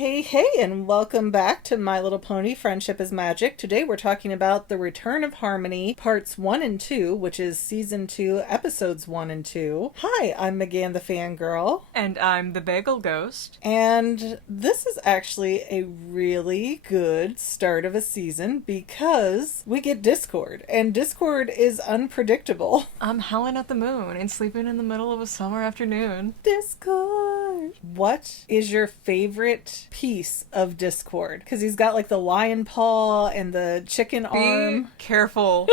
Hey, hey, and welcome back to My Little Pony Friendship is Magic. Today we're talking about The Return of Harmony, Parts 1 and 2, which is Season 2, Episodes 1 and 2. Hi, I'm Megan the Fangirl. And I'm the Bagel Ghost. And this is actually a really good start of a season because we get Discord, and Discord is unpredictable. I'm howling at the moon and sleeping in the middle of a summer afternoon. Discord! What is your favorite piece of Discord? Because he's got like the lion paw and the chicken arm. Be careful.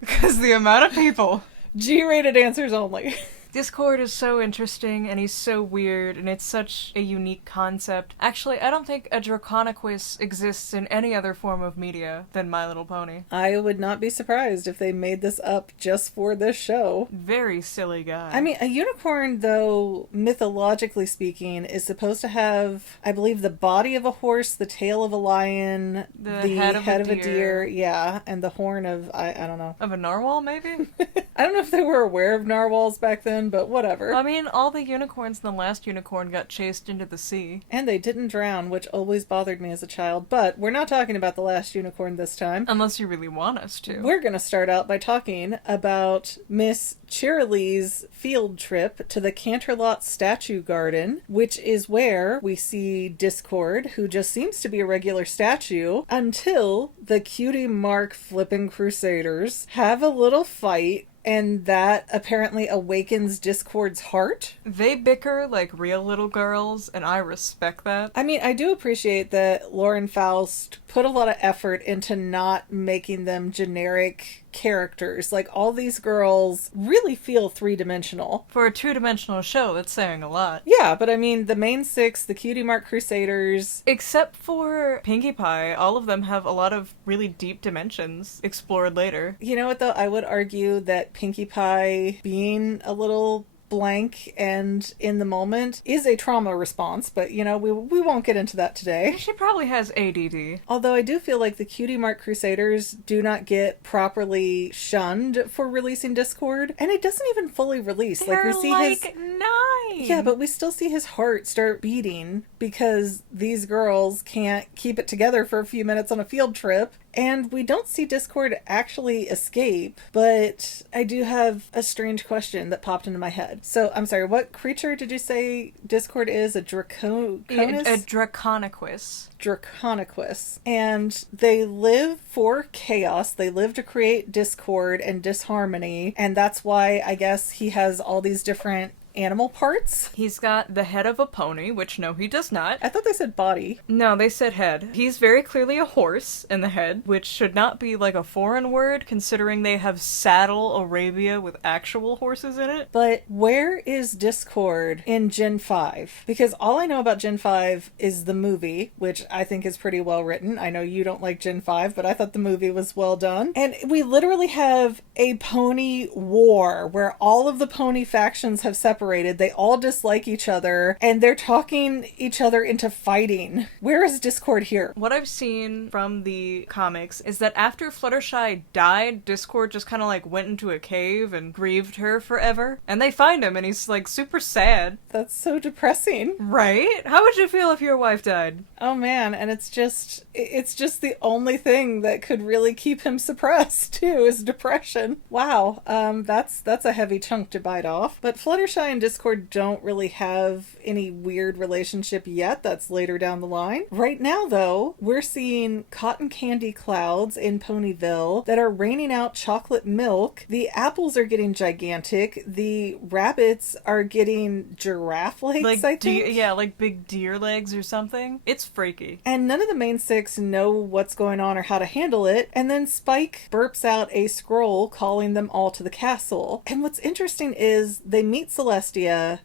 Because the amount of people. G-rated answers only. Discord is so interesting, and he's so weird, and it's such a unique concept. Actually, I don't think a Draconiquist exists in any other form of media than My Little Pony. I would not be surprised if they made this up just for this show. Very silly guy. I mean, a unicorn, though, mythologically speaking, is supposed to have, I believe, the body of a horse, the tail of a lion, the head of a deer, yeah, and the horn of, I don't know. Of a narwhal, maybe? I don't know if they were aware of narwhals back then, but whatever. I mean, all the unicorns in the last unicorn got chased into the sea. And they didn't drown, which always bothered me as a child, but we're not talking about the last unicorn this time. Unless you really want us to. We're going to start out by talking about Miss Cheerilee's field trip to the Canterlot Statue Garden, which is where we see Discord, who just seems to be a regular statue, until the Cutie Mark flippin' Crusaders have a little fight. And that apparently awakens Discord's heart. They bicker like real little girls, and I respect that. I mean, I do appreciate that Lauren Faust put a lot of effort into not making them generic characters. Like, all these girls really feel three-dimensional. For a two-dimensional show, that's saying a lot. Yeah, but I mean, the main six, the Cutie Mark Crusaders... Except for Pinkie Pie, all of them have a lot of really deep dimensions explored later. You know what, though? I would argue that Pinkie Pie being a little blank and in the moment is a trauma response, but you know, we won't get into that today. She probably has ADD. Although I do feel like the Cutie Mark Crusaders do not get properly shunned for releasing Discord, and it doesn't even fully release. They're like, we see like his 9. Yeah, but we still see his heart start beating because these girls can't keep it together for a few minutes on a field trip. And we don't see Discord actually escape, but I do have a strange question that popped into my head. So, I'm sorry, what creature did you say Discord is? A Draconis? A Draconiquist. Draconiquist. And they live for chaos. They live to create discord and disharmony. And that's why I guess he has all these different animal parts. He's got the head of a pony, which no, he does not. I thought they said body. No, they said head. He's very clearly a horse in the head, which should not be like a foreign word considering they have Saddle Arabia with actual horses in it. But where is Discord in Gen 5? Because all I know about Gen 5 is the movie, which I think is pretty well written. I know you don't like Gen 5, but I thought the movie was well done. And we literally have a pony war where all of the pony factions have separated. They all dislike each other, and they're talking each other into fighting. Where is Discord here? What I've seen from the comics is that after Fluttershy died, Discord just kind of like went into a cave and grieved her forever. And they find him, and he's like super sad. That's so depressing. Right? How would you feel if your wife died? Oh man, and it's just the only thing that could really keep him suppressed too, is depression. Wow, that's a heavy chunk to bite off. But Fluttershy and Discord don't really have any weird relationship yet. That's later down the line. Right now, though, we're seeing cotton candy clouds in Ponyville that are raining out chocolate milk. The apples are getting gigantic. The rabbits are getting giraffe legs, like I think. yeah, like big deer legs or something. It's freaky. And none of the main six know what's going on or how to handle it. And then Spike burps out a scroll calling them all to the castle. And what's interesting is they meet Celestia.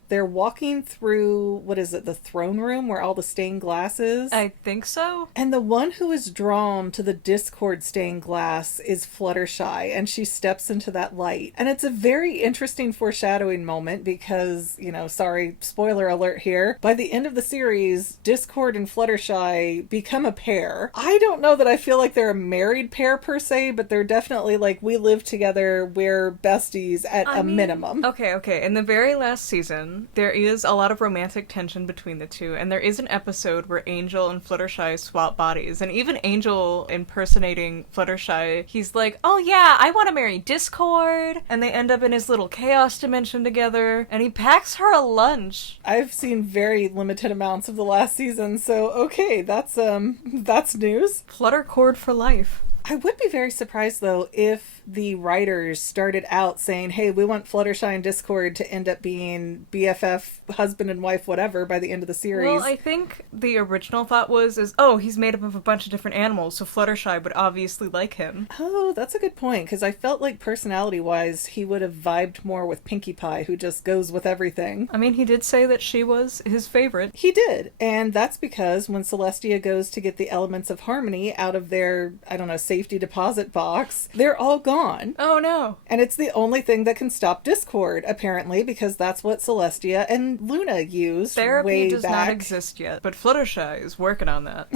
They're walking through, what is it, the throne room where all the stained glass is? I think so. And the one who is drawn to the Discord stained glass is Fluttershy, and she steps into that light. And it's a very interesting foreshadowing moment because, you know, sorry, spoiler alert here, by the end of the series, Discord and Fluttershy become a pair. I don't know that I feel like they're a married pair per se, but they're definitely like, we live together, we're besties at a minimum. Okay. In the very last season, there is a lot of romantic tension between the two, and there is an episode where Angel and Fluttershy swap bodies, and even Angel impersonating Fluttershy, he's like, oh yeah, I want to marry Discord, and they end up in his little chaos dimension together, and he packs her a lunch. I've seen very limited amounts of the last season, so okay, that's news. Fluttercord for life. I would be very surprised, though, if the writers started out saying, hey, we want Fluttershy and Discord to end up being BFF, husband and wife, whatever, by the end of the series. Well, I think the original thought is, he's made up of a bunch of different animals, so Fluttershy would obviously like him. Oh, that's a good point, because I felt like personality-wise, he would have vibed more with Pinkie Pie, who just goes with everything. I mean, he did say that she was his favorite. He did, and that's because when Celestia goes to get the elements of harmony out of their, I don't know, safety deposit box, they're all gone. Oh no. And it's the only thing that can stop Discord, apparently, because that's what Celestia and Luna used Therapy way does back. not exist yet, but Fluttershy is working on that.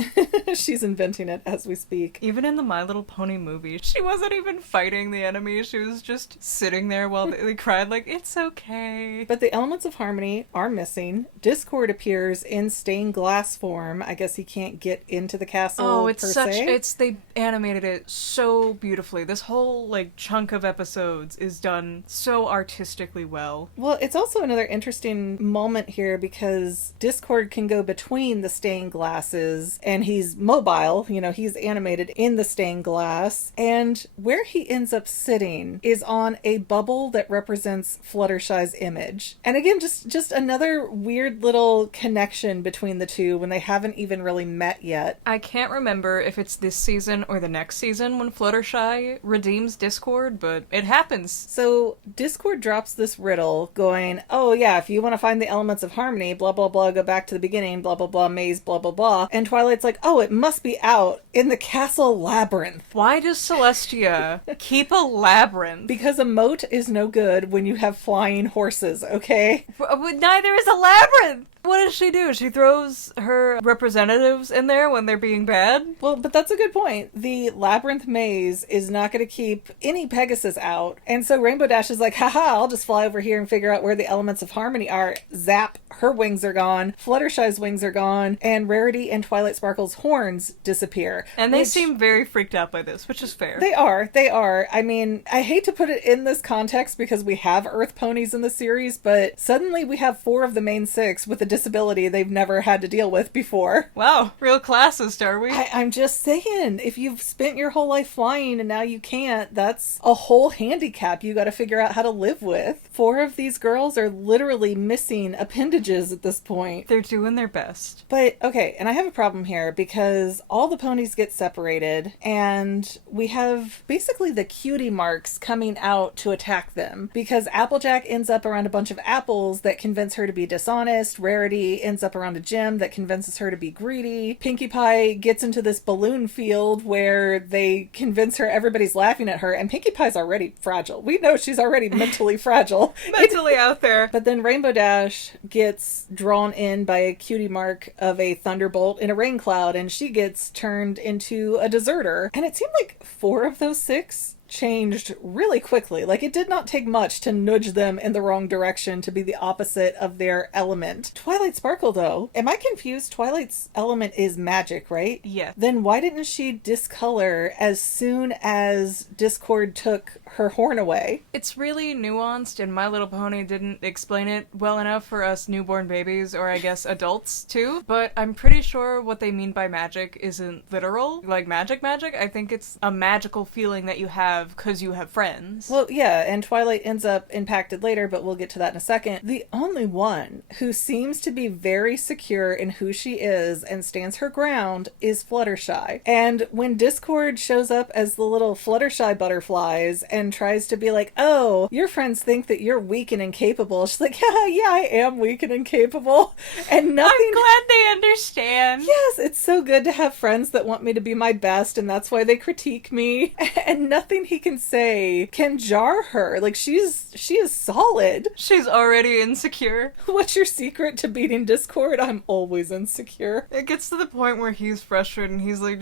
She's inventing it as we speak. Even in the My Little Pony movie, she wasn't even fighting the enemy. She was just sitting there while they cried like, it's okay. But the elements of harmony are missing. Discord appears in stained glass form. I guess he can't get into the castle. Oh, it's se. they animated it so beautifully. This whole chunk of episodes is done so artistically well. Well, it's also another interesting moment here because Discord can go between the stained glasses and he's mobile, he's animated in the stained glass, and where he ends up sitting is on a bubble that represents Fluttershy's image. And again, just another weird little connection between the two when they haven't even really met yet. I can't remember if it's this season or the next season when Fluttershy redeems Discord, but it happens. So Discord drops this riddle going, oh yeah, if you want to find the elements of harmony, blah blah blah, go back to the beginning, blah blah blah, maze, blah blah blah. And Twilight's like, oh, it must be out in the castle labyrinth. Why does Celestia keep a labyrinth? Because a moat is no good when you have flying horses, okay? Neither is a labyrinth! What does she do? She throws her representatives in there when they're being bad? Well, but that's a good point. The labyrinth maze is not going to keep any Pegasus out. And so Rainbow Dash is like, haha, I'll just fly over here and figure out where the elements of harmony are. Zap, her wings are gone. Fluttershy's wings are gone. And Rarity and Twilight Sparkle's horns disappear. And they seem very freaked out by this, which is fair. They are. I mean, I hate to put it in this context because we have Earth ponies in the series, but suddenly we have 4 of the main 6 with a disability they've never had to deal with before. Wow, real classist, are we? I'm just saying, if you've spent your whole life flying and now you can't, that's a whole handicap you got to figure out how to live with. 4 of these girls are literally missing appendages at this point. They're doing their best. But, okay, and I have a problem here because all the ponies get separated and we have basically the cutie marks coming out to attack them because Applejack ends up around a bunch of apples that convince her to be dishonest. Rarity ends up around a gem that convinces her to be greedy. Pinkie Pie gets into this balloon field where they convince her everybody's laughing at her, and Pinkie Pie's already fragile. We know she's already mentally fragile. Mentally out there. But then Rainbow Dash gets drawn in by a cutie mark of a thunderbolt in a rain cloud, and she gets turned into a deserter. And it seemed like 4 of those 6 changed really quickly. Like, it did not take much to nudge them in the wrong direction to be the opposite of their element. Twilight Sparkle, though, am I confused? Twilight's element is magic, right? Yes. Then why didn't she discolor as soon as Discord took her horn away? It's really nuanced, and My Little Pony didn't explain it well enough for us newborn babies, or I guess adults too, but I'm pretty sure what they mean by magic isn't literal, like magic. I think it's a magical feeling that you have because you have friends. Well, yeah, and Twilight ends up impacted later, but we'll get to that in a second. The only one who seems to be very secure in who she is and stands her ground is Fluttershy. And when Discord shows up as the little Fluttershy butterflies and tries to be like, oh, your friends think that you're weak and incapable, she's like, yeah, I am weak and incapable. And nothing... I'm glad they understand. Yes, it's so good to have friends that want me to be my best, and that's why they critique me. And nothing he can say can jar her. Like, she is solid. She's already insecure. What's your secret to beating Discord? I'm always insecure. It gets to the point where he's frustrated and he's like,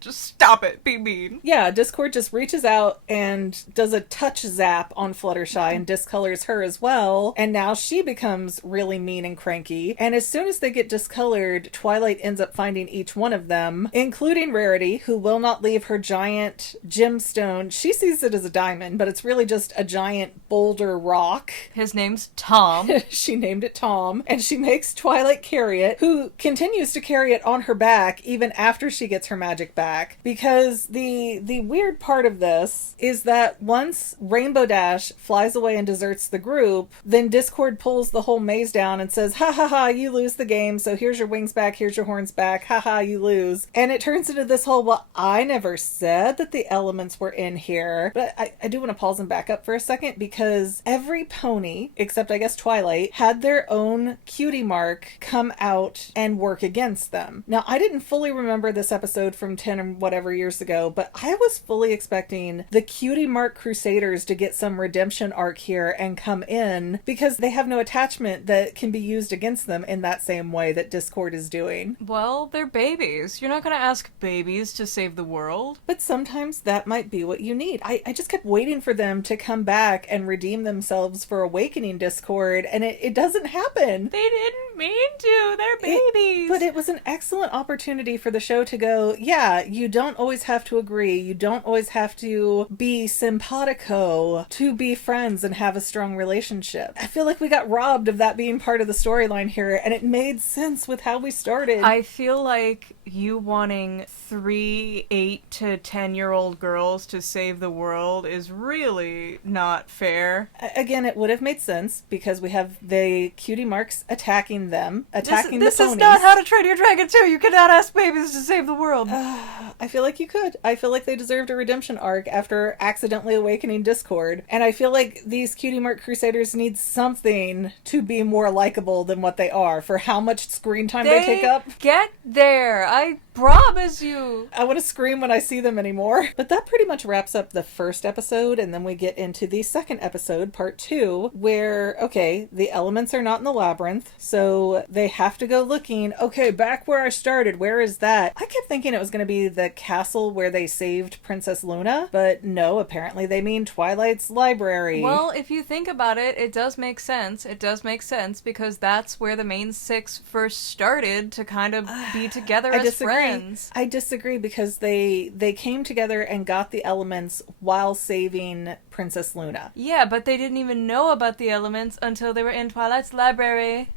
Just stop it. Be mean. Yeah, Discord just reaches out and does a touch zap on Fluttershy and discolors her as well. And now she becomes really mean and cranky. And as soon as they get discolored, Twilight ends up finding each one of them, including Rarity, who will not leave her giant gemstone. She sees it as a diamond, but it's really just a giant boulder rock. His name's Tom. She named it Tom. And she makes Twilight carry it, who continues to carry it on her back even after she gets her magic back. Because the weird part of this is that once Rainbow Dash flies away and deserts the group, then Discord pulls the whole maze down and says, ha ha ha, you lose the game, so here's your wings back, here's your horns back, ha ha, you lose. And it turns into this whole, well, I never said that the elements were in here. But I do want to pause and back up for a second, because every pony, except I guess Twilight, had their own cutie mark come out and work against them. Now, I didn't fully remember this episode from 10 or whatever years ago, but I was fully expecting the cutie mark Crusaders to get some redemption arc here and come in, because they have no attachment that can be used against them in that same way that Discord is doing. Well, they're babies. You're not going to ask babies to save the world. But sometimes that might be what you need. I just kept waiting for them to come back and redeem themselves for awakening Discord, and it doesn't happen. They didn't mean to. They're babies. But it was an excellent opportunity for the show to go, yeah, you don't always have to agree. You don't always have to be simpatico to be friends and have a strong relationship. I feel like we got robbed of that being part of the storyline here, and it made sense with how we started. I feel like you wanting 3 8 to 10-year-old girls to save the world is really not fair. Again, it would have made sense because we have the cutie marks attacking them, attacking the ponies. This is not How to Train Your Dragon 2. You cannot ask babies to save the world. I feel like you could. I feel like they deserved a redemption arc after accidentally awakening Discord. And I feel like these cutie mark Crusaders need something to be more likable than what they are for how much screen time they take up. Get there. I promise you. I want to scream when I see them anymore. But that pretty much wraps up the first episode, and then we get into the second episode, part 2, where, okay, the elements are not in the labyrinth, so they have to go looking, okay, back where I started, where is that? I kept thinking it was going to be the castle where they saved Princess Luna, but no, apparently they mean Twilight's library. Well, if you think about it, it does make sense. It does make sense, because that's where the main 6 first started to kind of be together as friends. I disagree, because they came together and got the elements while saving Princess Luna. Yeah, but they didn't even know about the elements until they were in Twilight's library.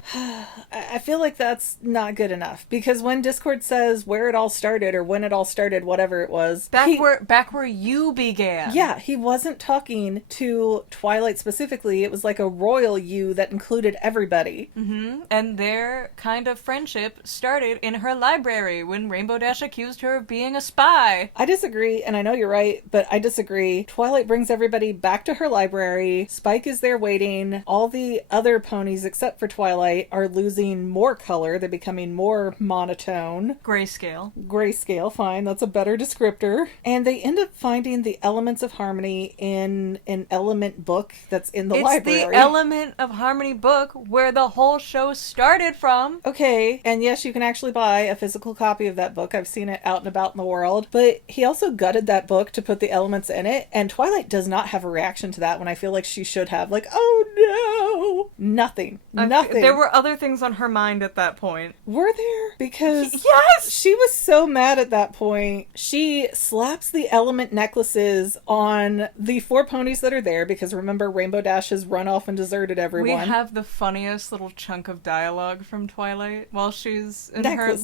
I feel like that's not good enough, because when Discord says where it all started, or when it all started, whatever it was, back where you began. Yeah, he wasn't talking to Twilight specifically. It was like a royal you that included everybody. Mm-hmm. And their kind of friendship started in her library when Rainbow Dash accused her of being a spy. I disagree, and I know you're right, but I disagree. Twilight brings everybody back to her library. Spike is there waiting. All the other ponies, except for Twilight, are losing more color. They're becoming more monotone. Grayscale, fine. That's a better descriptor. And they end up finding the Elements of Harmony in an element book that's in the library. It's the Element of Harmony book where the whole show started from. Okay, and yes, you can actually buy a physical copy of that book. I've seen it out and about in the world. But he also gutted that book to put the elements in it, and Twilight does not have a reaction to that when I feel like she should have. Like, oh no! Nothing. There were other things on her mind at that point. Were there? Because yes! She was so mad at that point. She slaps the element necklaces on the 4 ponies that are there, because remember, Rainbow Dash has run off and deserted everyone. We have the funniest little chunk of dialogue from Twilight while she's in necklace,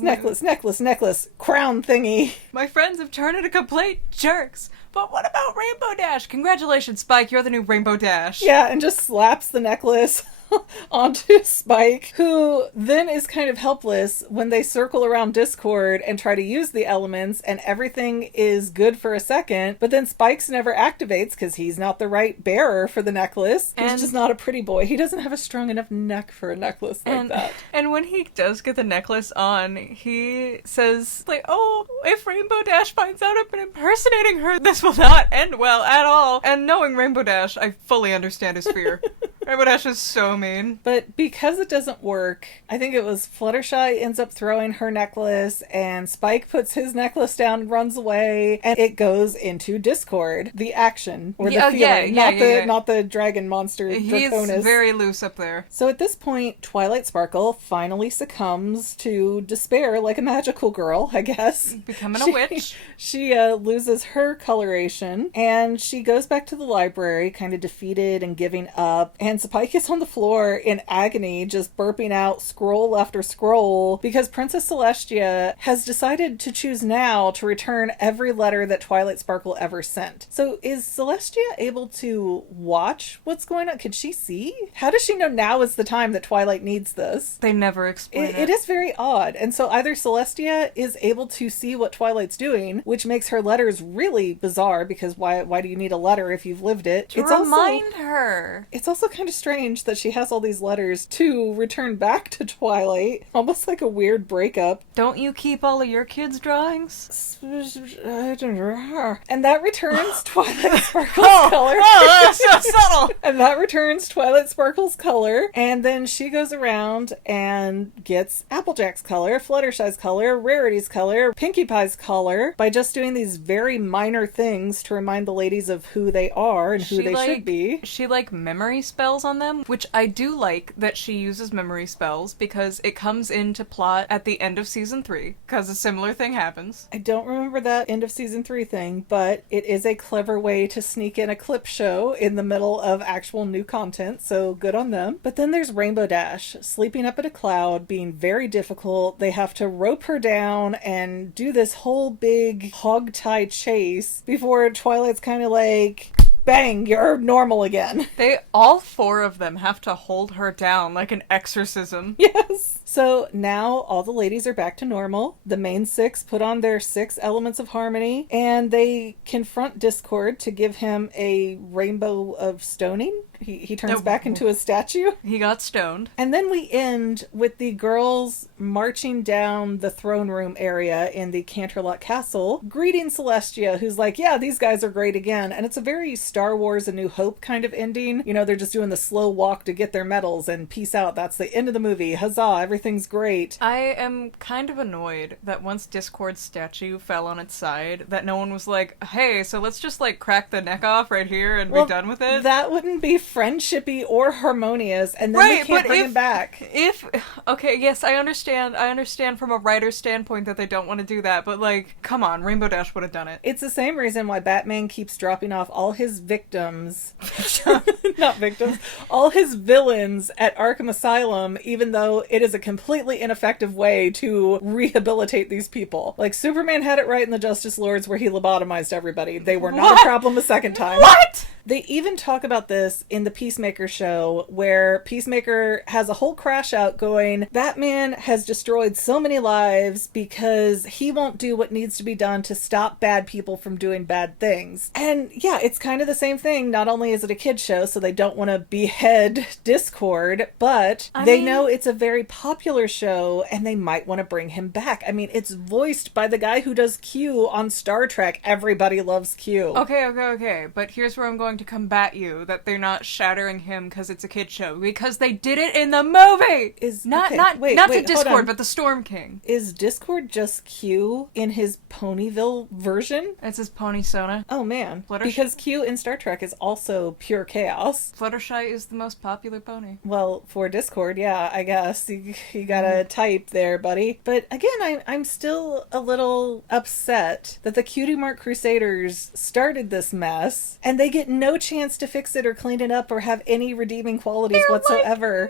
crown thingy. My friends have turned into complete jerks. But what about Rainbow Dash? Congratulations, Spike, you're the new Rainbow Dash. Yeah, and just slaps the necklace onto Spike, who then is kind of helpless when they circle around Discord and try to use the elements, and everything is good for a second, but then Spike's never activates because he's not the right bearer for the necklace. He's just not a pretty boy. He doesn't have a strong enough neck for a necklace like that. And when he does get the necklace on, he says, like, oh, if Rainbow Dash finds out I've been impersonating her, this will not end well at all. And knowing Rainbow Dash, I fully understand his fear. Rainbow Dash is so mean. But because it doesn't work, I think it was Fluttershy ends up throwing her necklace, and Spike puts his necklace down and runs away, and it goes into Discord. The action, or the feeling, not the dragon monster Draconis. He's very loose up there. So at this point, Twilight Sparkle finally succumbs to despair like a magical girl, I guess. Becoming a witch. She loses her coloration, and she goes back to the library, kind of defeated and giving up, and Spike is on the floor in agony, just burping out scroll after scroll, because Princess Celestia has decided to choose now to return every letter that Twilight Sparkle ever sent. So is Celestia able to watch what's going on? Can she see? How does she know now is the time that Twilight needs this? They never explain it. It is very odd. And so either Celestia is able to see what Twilight's doing, which makes her letters really bizarre, because why do you need a letter if you've lived it? To remind her. It's also kind of strange that she has all these letters to return back to Twilight. Almost like a weird breakup. Don't you keep all of your kids' drawings? And that returns Twilight Sparkle's color. Oh, that's so subtle! And that returns Twilight Sparkle's color. And then she goes around and gets Applejack's color, Fluttershy's color, Rarity's color, Pinkie Pie's color, by just doing these very minor things to remind the ladies of who they are and who they should be. She memory spells on them, which I do like that she uses memory spells, because it comes into plot at the end of season 3, because a similar thing happens. I don't remember that end of season 3 thing, but it is a clever way to sneak in a clip show in the middle of actual new content, so good on them. But then there's Rainbow Dash, sleeping up at a cloud, being very difficult. They have to rope her down and do this whole big hog-tie chase before Twilight's kind of like, bang, you're normal again. All 4 of them have to hold her down like an exorcism. Yes. So now all the ladies are back to normal. The main 6 put on their 6 elements of harmony, and they confront Discord to give him a rainbow of stoning. He turns back into a statue. He got stoned. And then we end with the girls marching down the throne room area in the Canterlot Castle, greeting Celestia, who's like, yeah, these guys are great again. And it's a very Star Wars A New Hope kind of ending. You know, they're just doing the slow walk to get their medals and peace out. That's the end of the movie. Huzzah, everything's great. I am kind of annoyed that once Discord's statue fell on its side, that no one was like, hey, so let's just crack the neck off right here and be done with it. That wouldn't be friendshipy or harmonious, and then they can't bring him back. Okay, yes, I understand from a writer's standpoint that they don't want to do that, but come on, Rainbow Dash would have done it. It's the same reason why Batman keeps dropping off all his victims, not victims, all his villains at Arkham Asylum, even though it is a completely ineffective way to rehabilitate these people. Superman had it right in the Justice Lords where he lobotomized everybody. They were not a problem a second time. What? They even talk about this in the Peacemaker show, where Peacemaker has a whole crash out going, Batman has destroyed so many lives because he won't do what needs to be done to stop bad people from doing bad things. And yeah, it's kind of the same thing. Not only is it a kid's show, so they don't want to behead Discord, but they know it's a very popular show and they might want to bring him back. I mean, it's voiced by the guy who does Q on Star Trek. Everybody loves Q. Okay. But here's where I'm going to combat you, that they're not shattering him because it's a kid show, because they did it in the movie. Not to Discord, but the Storm King. Is Discord just Q in his Ponyville version? It's his Pony Sona. Oh man, because Q in Star Trek is also pure chaos. Fluttershy is the most popular pony. Well, for Discord, yeah, I guess you gotta type there, buddy. But again, I'm still a little upset that the Cutie Mark Crusaders started this mess and they get no chance to fix it or clean it up or have any redeeming qualities whatsoever. 9.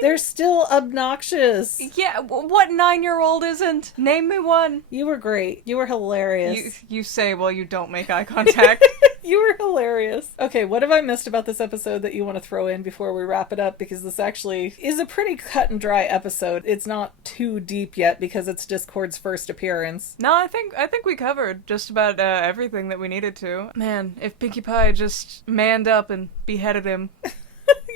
They're still obnoxious. Yeah, what 9-year-old isn't? Name me one. You were great. You were hilarious. You say while you don't make eye contact. You were hilarious. Okay, what have I missed about this episode that you want to throw in before we wrap it up? Because this actually is a pretty cut and dry episode. It's not too deep yet because it's Discord's first appearance. No, I think we covered just about everything that we needed to. Man, if Pinkie Pie just manned up and beheaded him.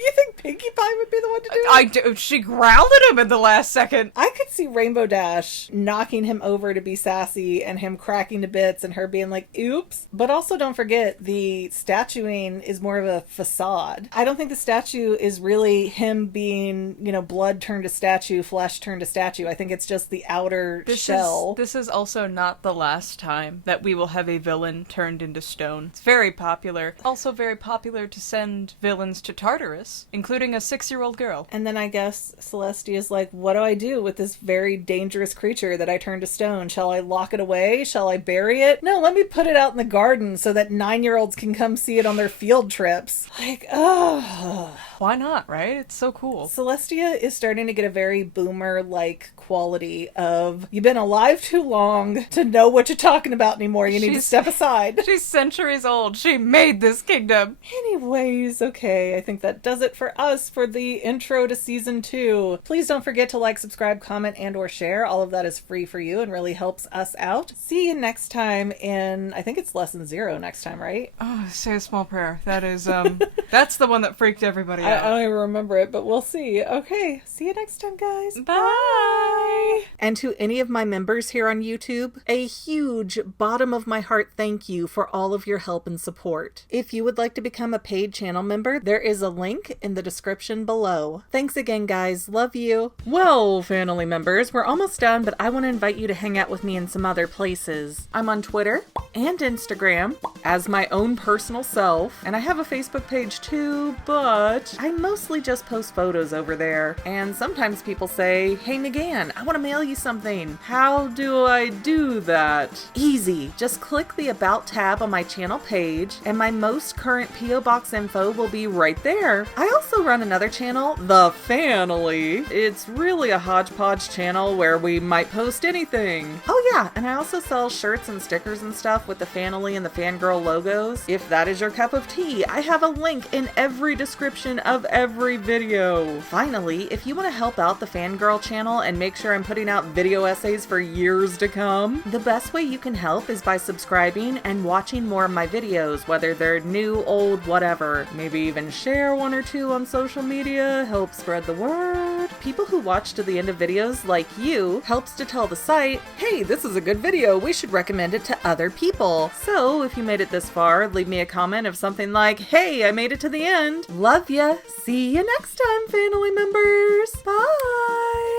You think Pinkie Pie would be the one to do it. She growled at him in the last second. I could see Rainbow Dash knocking him over to be sassy and him cracking to bits and her being like, oops. But also don't forget, the statuing is more of a facade. I don't think the statue is really him being, blood turned to statue, flesh turned to statue. I think it's just the outer shell. This is also not the last time that we will have a villain turned into stone. It's very popular. Also very popular to send villains to Tartarus, including a 6-year-old girl. And then I guess Celestia's like, what do I do with this very dangerous creature that I turned to stone? Shall I lock it away? Shall I bury it? No, let me put it out in the garden so that 9-year-olds can come see it on their field trips. Like, oh. Why not, right? It's so cool. Celestia is starting to get a very boomer-like quality of, you've been alive too long to know what you're talking about anymore. You need to step aside. She's centuries old. She made this kingdom. Anyways, okay, I think that does it for us for the intro to season 2. Please don't forget to like, subscribe, comment, and or share. All of that is free for you and really helps us out. See you next time in, I think it's lesson 0 next time, right? Oh, say a small prayer. That is, that's the one that freaked everybody out. I don't even remember it, but we'll see. Okay, see you next time, guys. Bye! And to any of my members here on YouTube, a huge bottom of my heart thank you for all of your help and support. If you would like to become a paid channel member, there is a link in the description below. Thanks again, guys. Love you. Well, family members, we're almost done, but I want to invite you to hang out with me in some other places. I'm on Twitter and Instagram as my own personal self, and I have a Facebook page too, but I mostly just post photos over there. And sometimes people say, hey McGann, I want to mail you something. How do I do that? Easy. Just click the About tab on my channel page, and my most current P.O. Box info will be right there. I also run another channel, The Family. It's really a hodgepodge channel where we might post anything. Oh yeah, and I also sell shirts and stickers and stuff with the Family and the Fangirl logos. If that is your cup of tea, I have a link in every description of every video. Finally, if you want to help out the Fangirl channel and make sure I'm putting out video essays for years to come, the best way you can help is by subscribing and watching more of my videos, whether they're new, old, whatever. Maybe even share 1 or 2 on social media, help spread the word. People who watch to the end of videos, like you, helps to tell the site, hey, this is a good video, we should recommend it to other people. So if you made it this far, leave me a comment of something like, hey, I made it to the end. Love ya. See you next time, family members. Bye.